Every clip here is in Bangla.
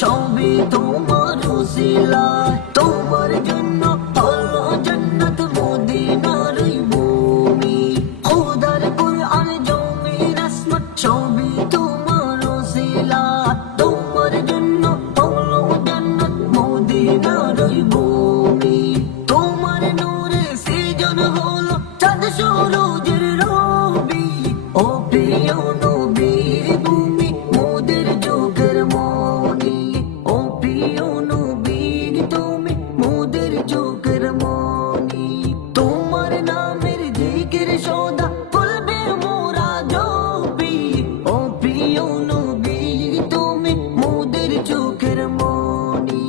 ছবি তোমার উসিলায়, তোমার জন্য হলো জান্নাত মদিনার ওই ভূমি। খোদার কুরআন জমিন আসমান ছবি তোমার উসিলায়, তোমার জন্য হলো জান্নাত মদিনার ওই ভূমি। তোমার নূরে সৃজন হলো চাঁদ সূরজের রবি, ও প্রিয় নবীর ভূমি মোদের চোখের মনি। ও প্রিয় নবীর তুমি মোদের চোখের মনি। তোমার নামের জিকির সদা বলবে মোরা জপি, ও প্রিয় নবীর তুমি মোদের চোখের মনি।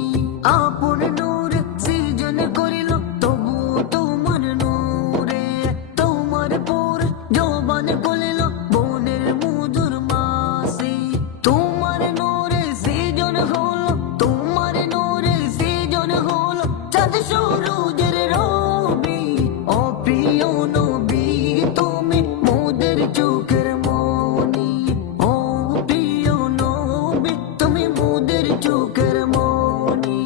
আপন নূর সৃজন করিল তবু তোমার নূরে, তোমার পর জবান করিল বনের মধুর মাসি। তোমার নূরে সৃজন হলো, তোমার নূরে সৃজন হলো চাঁদ সূরজের রবি, ও প্রিয় নবী তুমি মোদের চোখের মনি। ও প্রিয় নবী তুমি মোদের চোখের মনি।